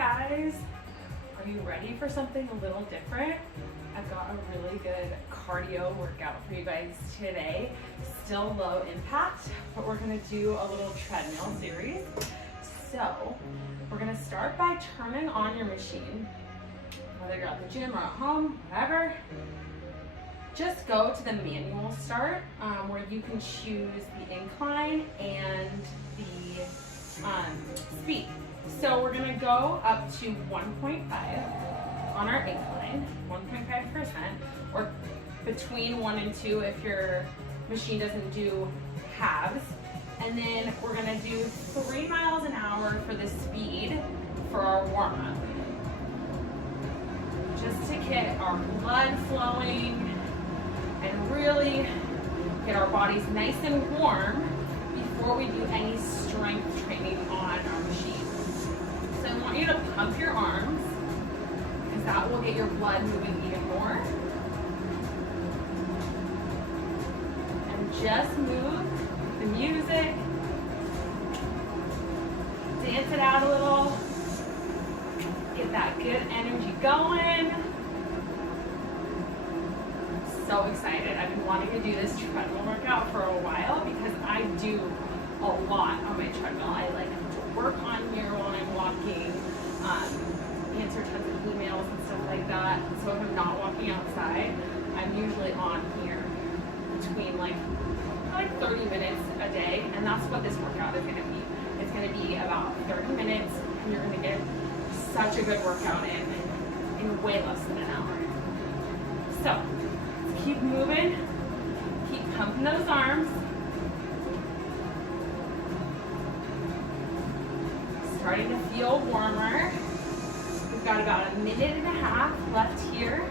guys, are you ready for something a little different? I've got a really good cardio workout for you guys today. Still low impact, but we're gonna do a little treadmill series. So we're gonna start by turning on your machine, whether you're at the gym or at home, whatever. Just go to the manual start, where you can choose the incline and the speed. So we're gonna go up to 1.5 on our incline, 1.5%, or between 1 and 2 if your machine doesn't do halves. And then we're gonna do 3 miles an hour for the speed for our warm-up. Just to get our blood flowing and really get our bodies nice and warm before we do any strength training on our machine. So I want you to pump your arms, because that will get your blood moving even more. And just move the music, dance it out a little, get that good energy going. So excited. I've been wanting to do this treadmill workout for a while because I do a lot on my treadmill. I like to work on here while I'm walking, answer tons of emails and stuff like that. So if I'm not walking outside, I'm usually on here between like 30 minutes a day, and that's what this workout is gonna be. It's gonna be about 30 minutes, and you're gonna get such a good workout in way less than an hour. So keep moving, keep pumping those arms. Starting to feel warmer. We've got about 1.5 minutes left here.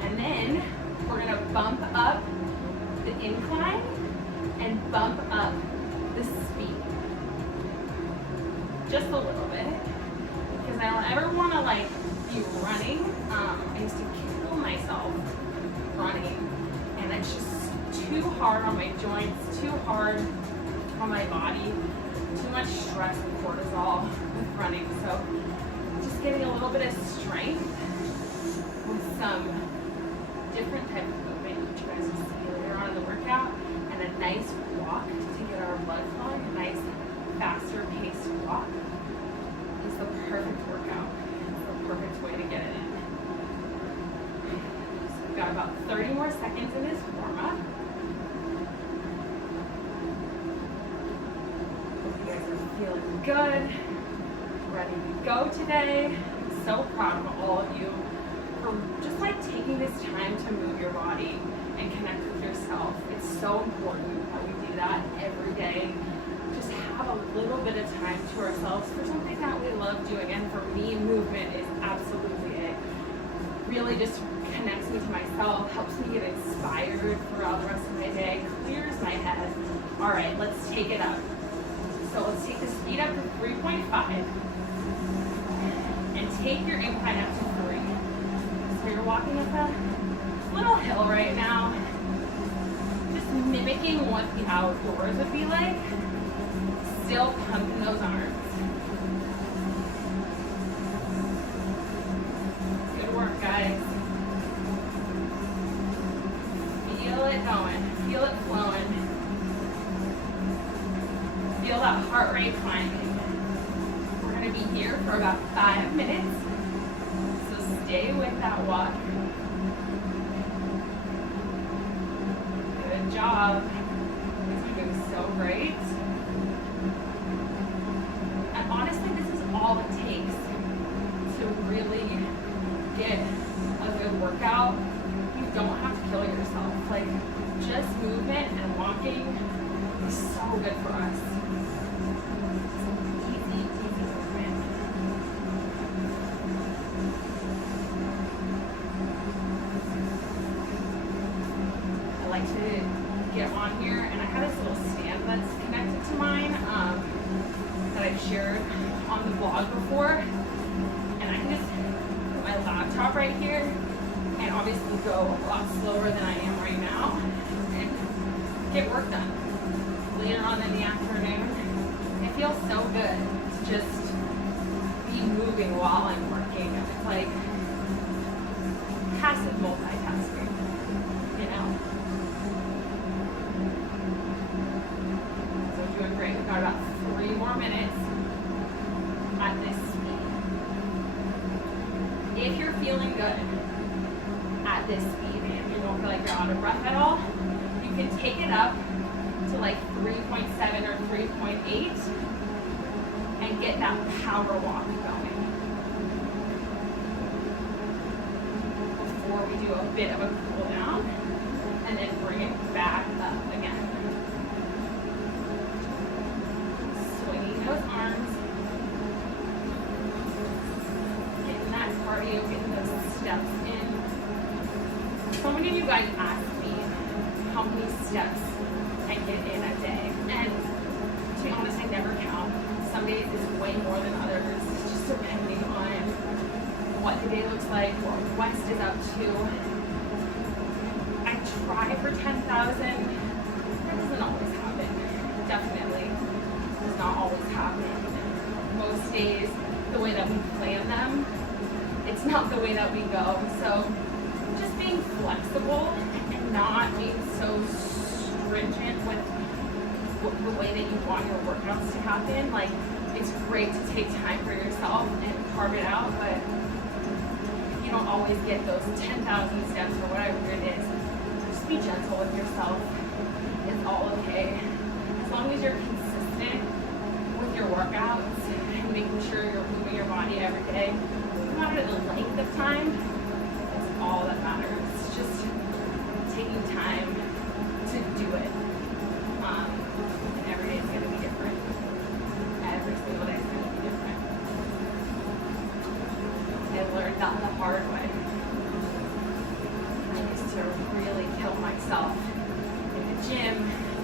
And then we're gonna bump up the incline and bump up the speed. Just a little bit. Because I don't ever wanna be running. I used to kill myself running, and it's just too hard on my joints, too hard on my body, too much stress and cortisol with running. So just getting a little bit of strength with some different type of movement you guys will see later on in the workout, and a nice walk to get our blood flowing. A nice faster paced walk is the perfect workout. It's the perfect way to get it in. Got about 30 more seconds in this warm-up. Hope you guys are feeling good, ready to go today. I'm so proud of all of you for just taking this time to move your body and connect with yourself. It's so important that we do that every day. Just have a little bit of time to ourselves for something that we love doing. And for me, movement is absolutely it. Really just connects me to myself, helps me get inspired throughout the rest of my day, clears my head. All right, let's take it up. So let's take the speed up to 3.5 and take your incline up to 3. So you're walking up a little hill right now, just mimicking what the outdoors would be like, still pumping those arms. Good work, guys. Feel it going, feel it flowing. Feel that heart rate climbing. We're gonna be here for about 5 minutes, so stay with that walk. Good job. You guys are doing so great. And honestly, this is all it takes to really get a good workout. You don't have to kill yourself. Just movement and walking is so good for us. Easy movement. I like to get on here, and I have this little stand that's connected to mine that I've shared on the blog before. And I can just put my laptop right here and obviously go a lot slower than I am right now and get work done. Later on in the afternoon, it feels so good to just be moving moving while I'm working. It's like passive multitasking, you know? So doing great. We've got about 3 more minutes at this speed. If you're feeling good at this speed and you don't feel like you're out of breath at all, you can take it up to like 3.7 or 3.8 and get that power walk going before we do a bit of a cool down, and then bring it back up again. Swinging those arms, getting that cardio, getting those steps in. So many of you guys ask me how many steps I get in a day, and to be honest, I never count. Some days is way more than others. It's just depending on what the day looks like, what West is up to. I try for 10,000. That doesn't always happen. Definitely does not always happen. Most days, the way that we plan them, it's not the way that we go. So just being flexible and not being so stringent with the way that you want your workouts to happen. Like, it's great to take time for yourself and carve it out, but you don't always get those 10,000 steps or whatever it is. Just be gentle with yourself. It's all okay. As long as you're consistent with your workouts and making sure you're moving your body every day, no matter the length of time, it's all that matters. It's just taking time to do it. And every day is going to be different. Every single day is going to be different. I learned that the hard way. I used to really kill myself in the gym.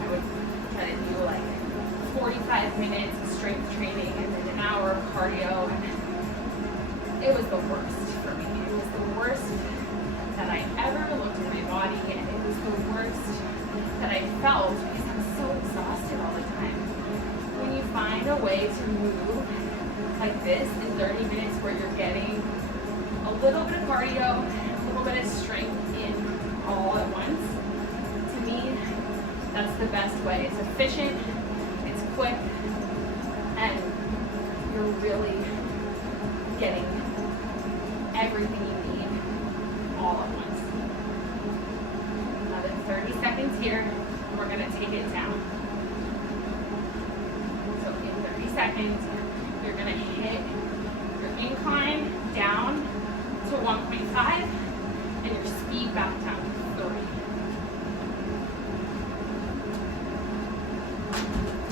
I would try to do like 45 minutes of strength training and then an hour of cardio. And it was the worst for me. It was the worst that I ever looked at my body, and it was the worst that I felt because I was so exhausted all the time. When you find a way to move like this in 30 minutes where you're getting a little bit of cardio, a little bit of strength in all at once, to me, that's the best way. It's efficient, it's quick, and you're really getting everything you need all at once. Another 30 seconds here. We're going to take it down. So in 30 seconds, you're going to hit your incline down to 1.5 and your speed back down to 3.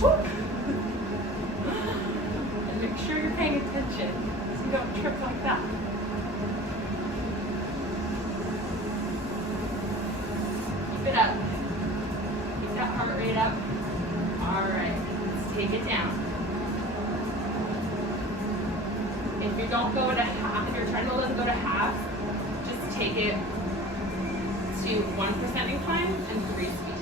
Woo! And make sure you're paying attention so you don't trip like that. Keep it up. Keep that heart rate up. All right, let's take it down. If you don't go to half, if your treadmill doesn't go to half, just take it to 1% incline and 3 speed.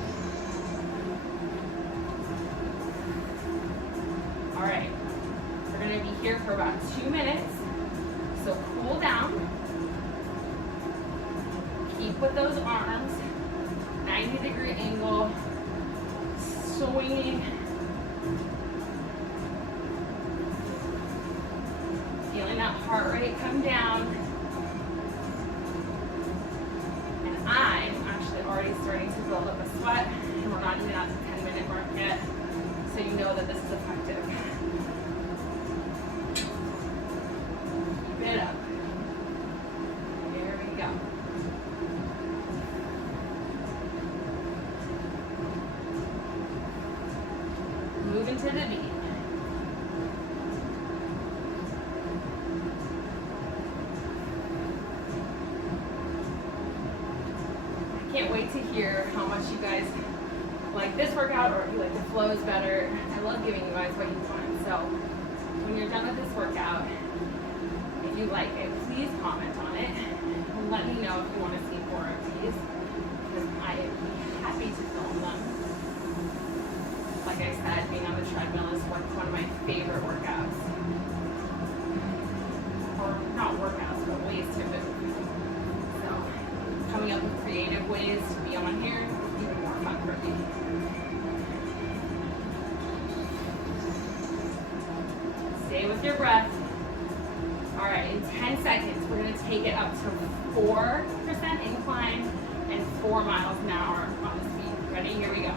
All right, we're going to be here for about 2 minutes. So cool down. Keep with those arms, 90-degree angle, swinging. Feeling that heart rate come down. And I'm actually already starting to build up a sweat, and we're not even at the 10-minute mark yet, so you know that this is effective. Keep it up. There we go. Move into the beat. Can't wait to hear how much you guys like this workout or if you like the flows better. I love giving you guys what you want. So when you're done with this workout, if you like it, please comment on it and let me know if you want to see more of these, because I am happy to film them. Like I said, being on the treadmill is one of my favorite workouts. not workouts, but ways to move. So coming up with creative ways to be on here is even more fun for me. Stay with your breath. All right, in 10 seconds, we're gonna take it up to 4% incline and 4 miles an hour on the speed. Ready? Here we go.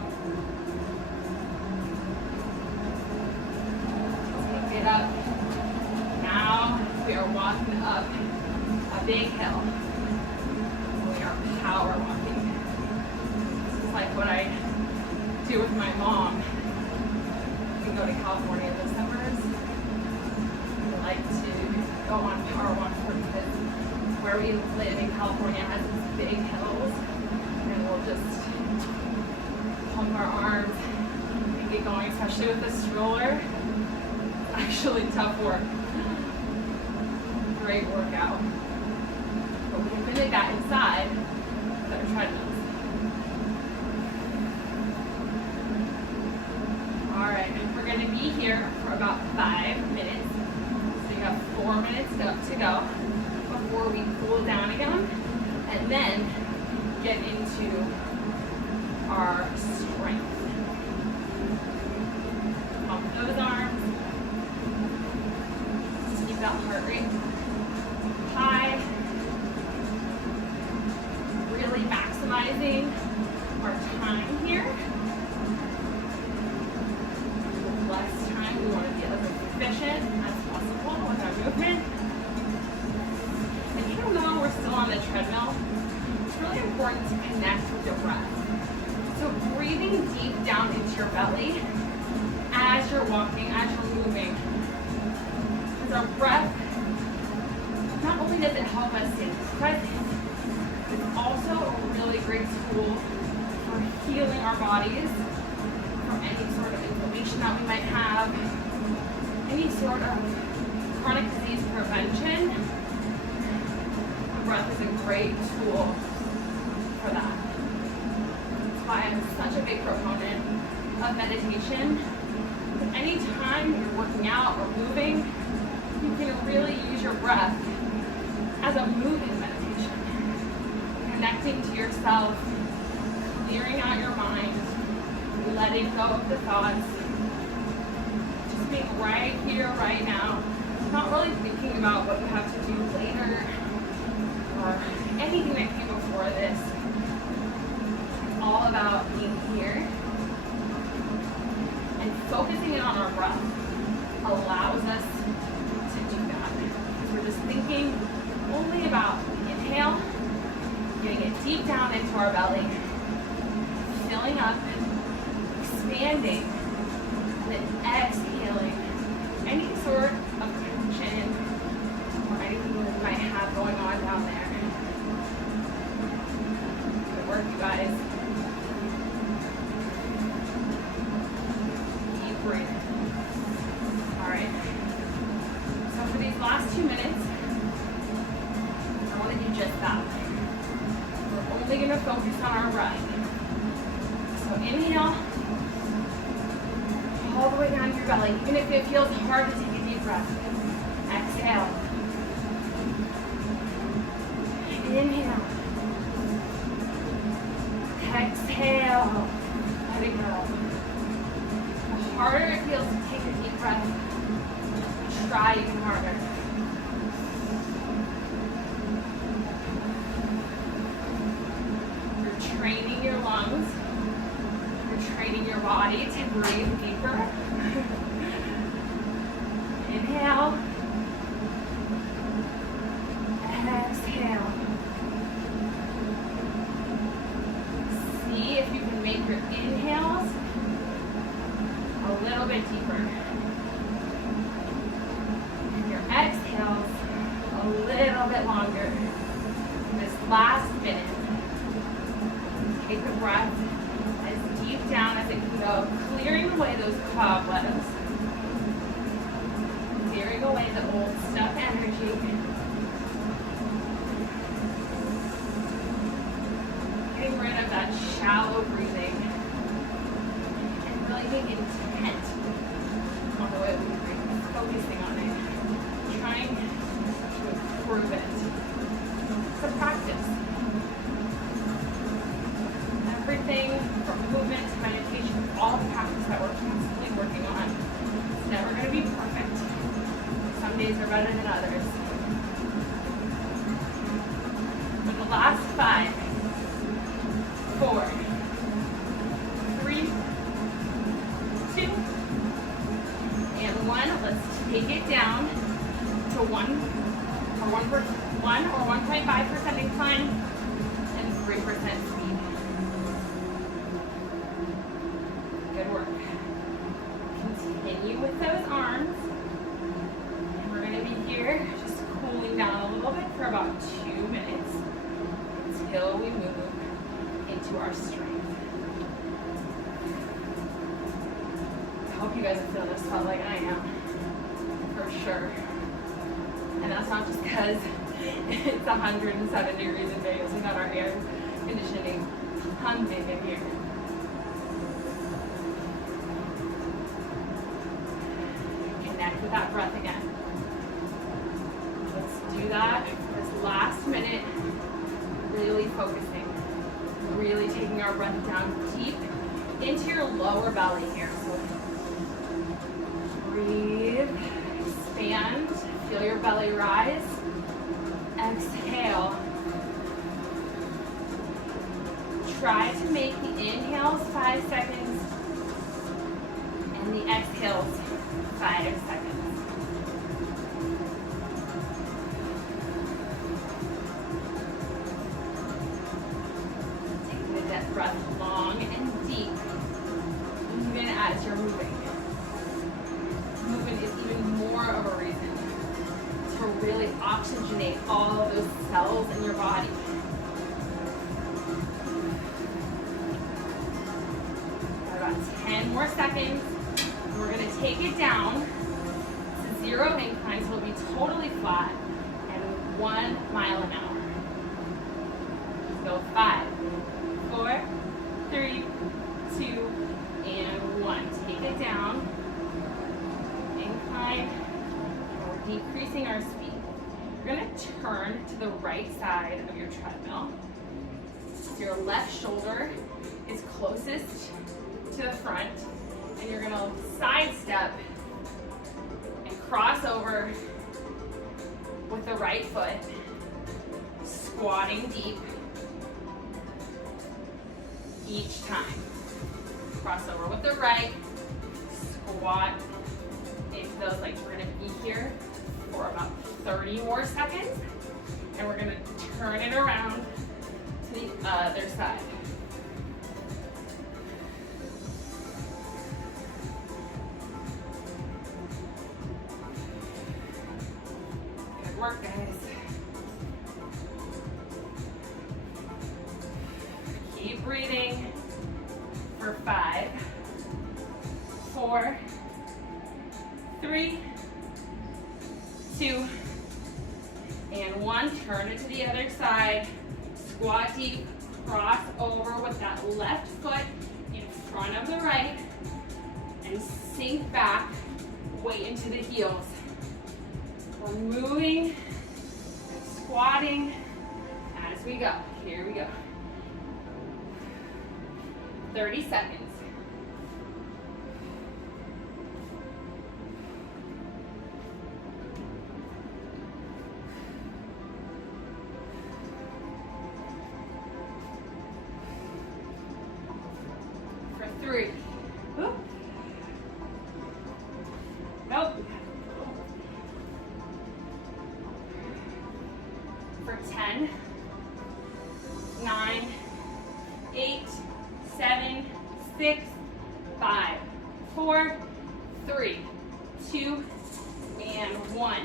Take it up. Now we are walking up a big hill. We are power walking. This is like what I do with my mom. We go to California this summers. We like to go on power walks because where we live in California has these big hills, and we'll just pump our arms and get going, especially with the stroller. It's actually tough work. Great workout. But we can mimic that inside with our treadmills. Alright, we're going to be here for about 5 minutes. So you have 4 minutes to go before we cool down again, and then get into our strength. Pump those arms. Just keep that heart rate high. Really maximizing our time here. With less time, we want to be as efficient as possible with our movement. And even though we're still on the treadmill, it's really important to connect with your breath. So breathing deep down into your belly as you're walking, as you're moving. Because our breath, not only does it help us stay present, it's also a really great tool for healing our bodies from any sort of inflammation that we might have, any sort of chronic disease prevention. The breath is a great tool for that. That's why I'm such a big proponent of meditation. Anytime you're working out or moving, you can really use your breath as a moving meditation. Connecting to yourself, clearing out your mind, letting go of the thoughts, just being right here, right now, not really thinking about what you have to do later or anything that came before this. It's all about being here, and focusing in on our breath allows us to do that. We're just thinking only about the inhale, getting it deep down into our belly, filling up, expanding, and then exhaling any sort of tension or anything that we might have going on down there. Good work, you guys. Deep breathing. All right. So for these last 2 minutes, I want to do just that. We're only going to focus on our breath. So inhale, all the way down to your belly, even if it feels hard to take a deep breath. Exhale. Inhale. Exhale. Let it go. The harder it feels to take a deep breath, try even harder. You're training your lungs. You're training your body to breathe deeper. Inhale. Exhale. See if you can make your inhales a little bit deeper. And your exhales a little bit longer. This last minute, take a breath as deep down as it can go, clearing away those cobwebs, clearing away the old stuck energy, getting rid of that shallow breathing, and really being intent on the way we breathe, focusing on it, trying to improve it. It's a practice. Everything from movement to meditation, all the practice that we're constantly working on. It's never going to be perfect. Some days are better than others. For the last 5, 4, 3, 2, and 1. Let's take it down to 1 or 1.5% incline and 3% speed. Good work. Continue with those arms. And we're going to be here just cooling down a little bit for about 2 minutes until we move into our strength. I hope you guys are feeling this felt like I am, for sure. And that's not just because it's 107 degrees in Vegas. We got our air conditioning pumping in here. Connect with that breath again. Let's do that for this last minute. Really focusing. Really taking our breath down deep into your lower belly here. So breathe, expand, feel your belly rise. Exhale. Try to make the inhales 5 seconds and the exhales 5 seconds. Taking the deep breath long and deep, even as you're moving. Movement is even more of a reason to really oxygenate all of those cells in your body. About 10 more seconds. We're going to take it down to 0 incline, so it'll be totally flat, and 1 mile an hour. So 5, 4, 3, 2, and 1. Take it down. Incline. We're decreasing our speed. You're going to turn to the right side of your treadmill. So your left shoulder is closest to the front, and you're going to sidestep and cross over with the right foot, squatting deep each time. Cross over with the right, squat into those legs. We're going to be here for about 30 more seconds, and we're going to turn it around to the other side. Good work, guys. Keep breathing for 5, 4, 3, 2, and 1. Turn it to the other side. Squat deep, cross over with that left foot in front of the right, and sink back, weight into the heels. We're moving and squatting as we go. Here we go. 30 seconds. For 3. Oop. Nope. For 10, 9, 8, 7, 6, 5, 4, 3, 2, and 1.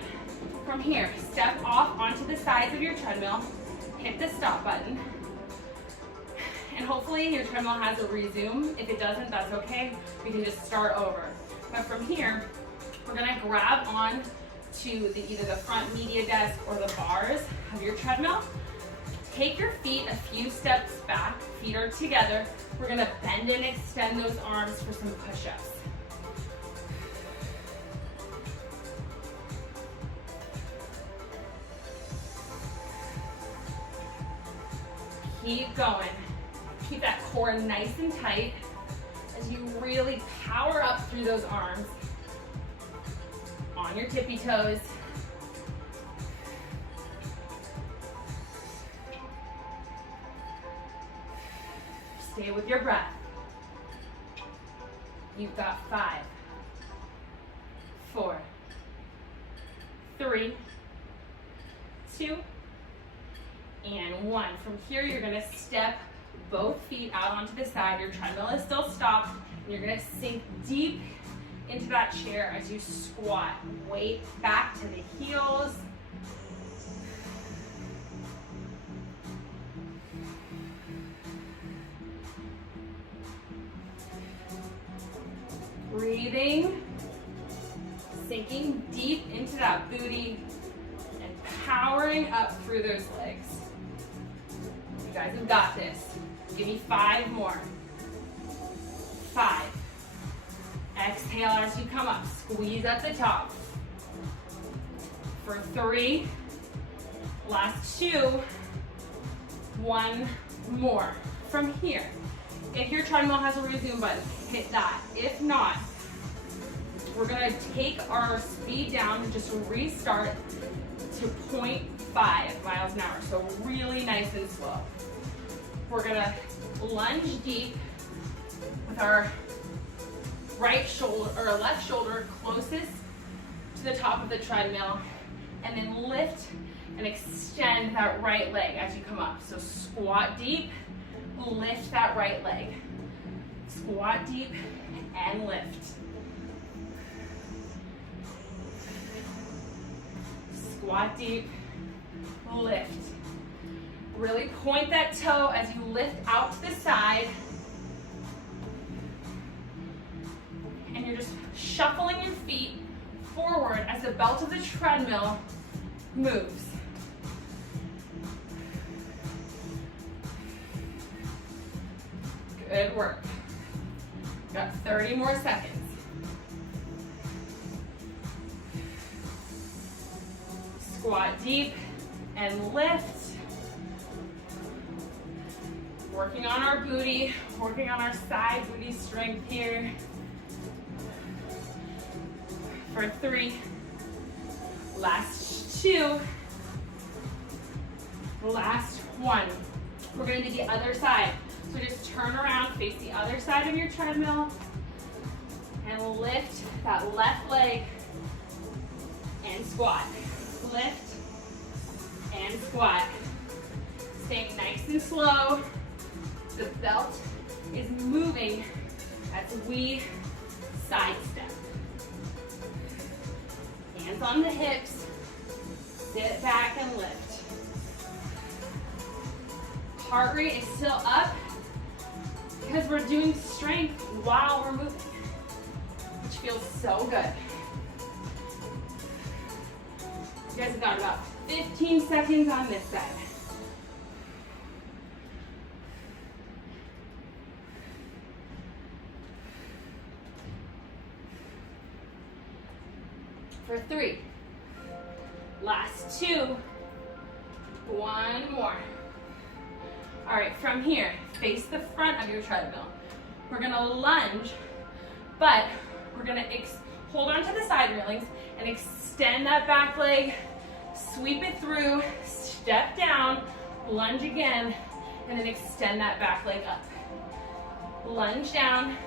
From here, step off onto the sides of your treadmill, hit the stop button, and hopefully your treadmill has a resume. If it doesn't, that's okay. We can just start over. But from here, we're gonna grab on to either the front media desk or the bars of your treadmill. Take your feet a few steps back, feet are together. We're gonna bend and extend those arms for some push-ups. Keep going. Keep that core nice and tight as you really power up through those arms. On your tippy toes. Stay with your breath. You've got 5, 4, 3, 2, and 1. From here, you're gonna step both feet out onto the side. Your treadmill is still stopped. And you're gonna sink deep into that chair as you squat. Weight back to the heels. Breathing, sinking deep into that booty and powering up through those legs. You guys have got this. Give me 5 more. 5. Exhale as you come up. Squeeze at the top. For 3. Last 2. 1 more. From here, if your treadmill has a resume button, hit that. If not, we're gonna take our speed down and just restart to 0.5 miles an hour. So really nice and slow. We're gonna lunge deep with our right shoulder or left shoulder closest to the top of the treadmill, and then lift and extend that right leg as you come up. So squat deep, lift that right leg. Squat deep and lift. Squat deep, lift. Really point that toe as you lift out to the side. And you're just shuffling your feet forward as the belt of the treadmill moves. Good work. Got 30 more seconds. Squat deep and lift. Working on our booty, working on our side booty strength here. For 3. Last 2. Last 1. We're gonna do the other side. So just turn around, face the other side of your treadmill, and lift that left leg and squat. Lift and squat. Staying nice and slow. The belt is moving as we sidestep. Hands on the hips. Sit back and lift. Heart rate is still up because we're doing strength while we're moving, which feels so good. You guys have got about 15 seconds on this side. For 3. Last 2. 1 more. All right, from here, face the front of your treadmill. We're gonna lunge, but we're gonna hold on to the side railings and extend that back leg, sweep it through, step down, lunge again, and then extend that back leg up. Lunge down,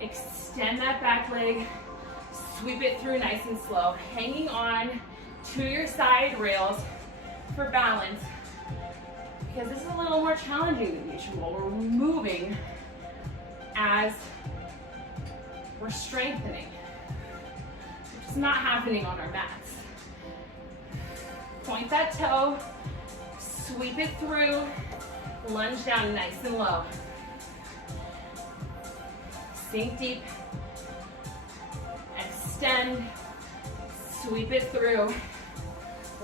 extend that back leg, sweep it through nice and slow, hanging on to your side rails for balance, because this is a little more challenging than usual. We're moving as we're strengthening, which is not happening on our mats. Point that toe, sweep it through, lunge down nice and low. Sink deep, extend, sweep it through,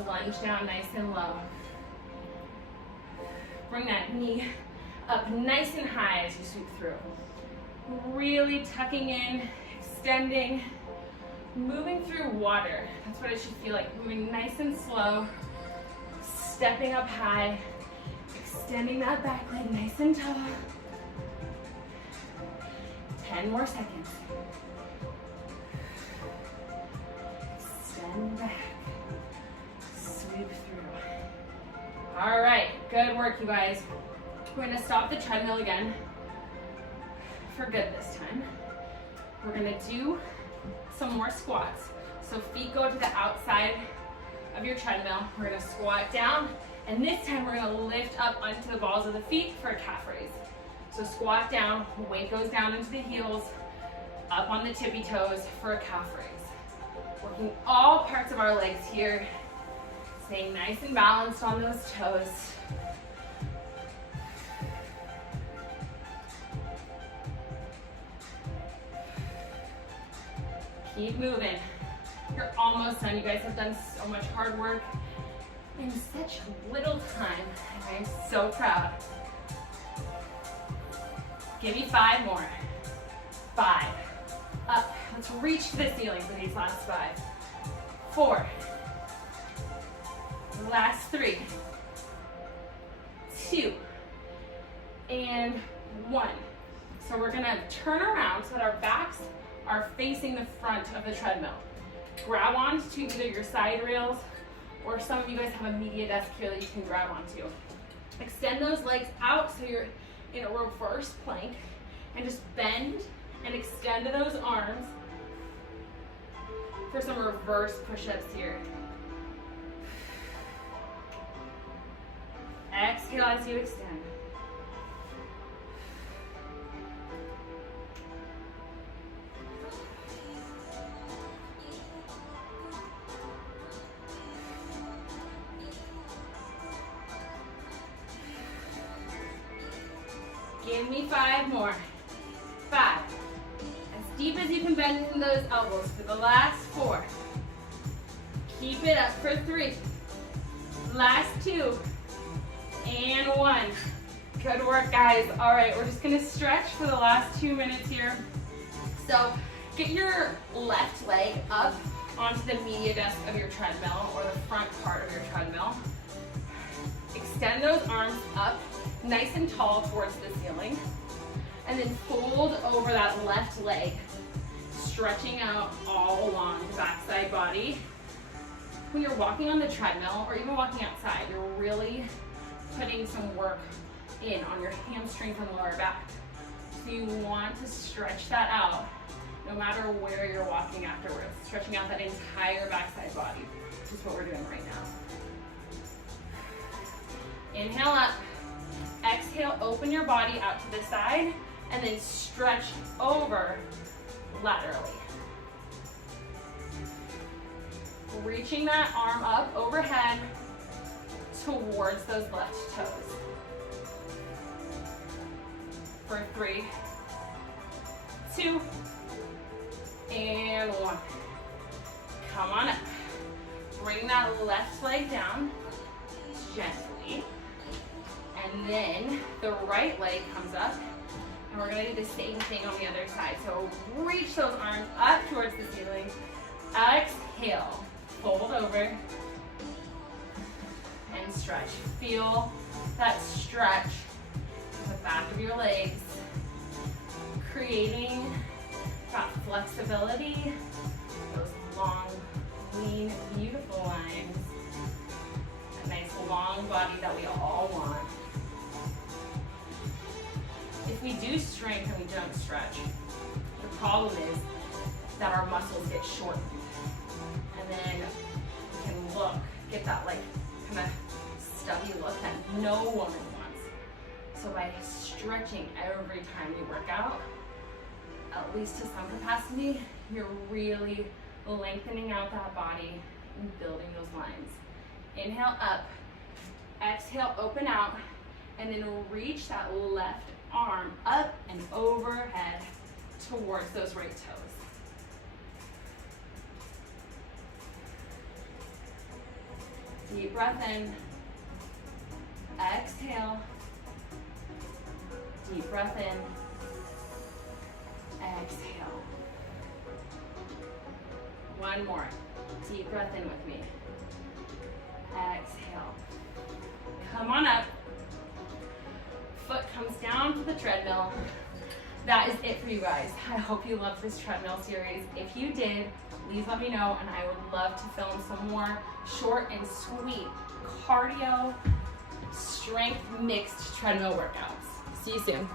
lunge down nice and low. Bring that knee up nice and high as you sweep through. Really tucking in, extending, moving through water. That's what it should feel like, moving nice and slow, stepping up high, Extending that back leg nice and tall. 10 more seconds. Extend back. Sweep through. All right, good work, you guys. We're gonna stop the treadmill again for good this time. We're gonna do some more squats. So feet go to the outside of your treadmill. We're gonna squat down, and this time we're gonna lift up onto the balls of the feet for a calf raise. So squat down, weight goes down into the heels, up on the tippy toes for a calf raise. Working all parts of our legs here, staying nice and balanced on those toes. Keep moving. You're almost done. You guys have done so much hard work in such little time. I'm so proud. Give me 5 more. 5. Up. Let's reach to the ceiling for these last 5. 4. Last 3. 2. And 1. So we're gonna turn around so that our backs are facing the front of the treadmill. Grab onto either your side rails, or some of you guys have a media desk here that you can grab onto. Extend those legs out so you're in a reverse plank, and just bend and extend those arms for some reverse push-ups here. Exhale as you extend. Give me 5 more. 5. As deep as you can bend in those elbows for the last 4. Keep it up for 3. Last 2. And 1. Good work, guys. All right, we're just gonna stretch for the last 2 minutes here. So get your left leg up onto the media desk of your treadmill, or the front part of your treadmill. Extend those arms up nice and tall towards the ceiling, and then fold over that left leg, stretching out all along the backside body. When you're walking on the treadmill or even walking outside, you're really putting some work in on your hamstrings and lower back. So you want to stretch that out no matter where you're walking afterwards, stretching out that entire backside body, which is what we're doing right now. Inhale up. Exhale, open your body out to the side, and then stretch over laterally. Reaching that arm up overhead towards those left toes. For 3, 2, and 1. Come on up. Bring that left leg down gently. And then the right leg comes up, and we're gonna do the same thing on the other side. So reach those arms up towards the ceiling. Exhale, fold over, and stretch. Feel that stretch in the back of your legs, creating that flexibility, those long, lean, beautiful lines, a nice long body that we all want. If we do strength and we don't stretch, the problem is that our muscles get shortened. And then we can get that like kind of stubby look that no woman wants. So by stretching every time you work out, at least to some capacity, you're really lengthening out that body and building those lines. Inhale up, exhale, open out, and then reach that left arm up and overhead towards those right toes. Deep breath in, exhale, deep breath in, exhale. One more, deep breath in with me, exhale. Come on up, down to the treadmill. That is it for you guys. I hope you loved this treadmill series. If you did, please let me know, and I would love to film some more short and sweet cardio, strength mixed treadmill workouts. See you soon.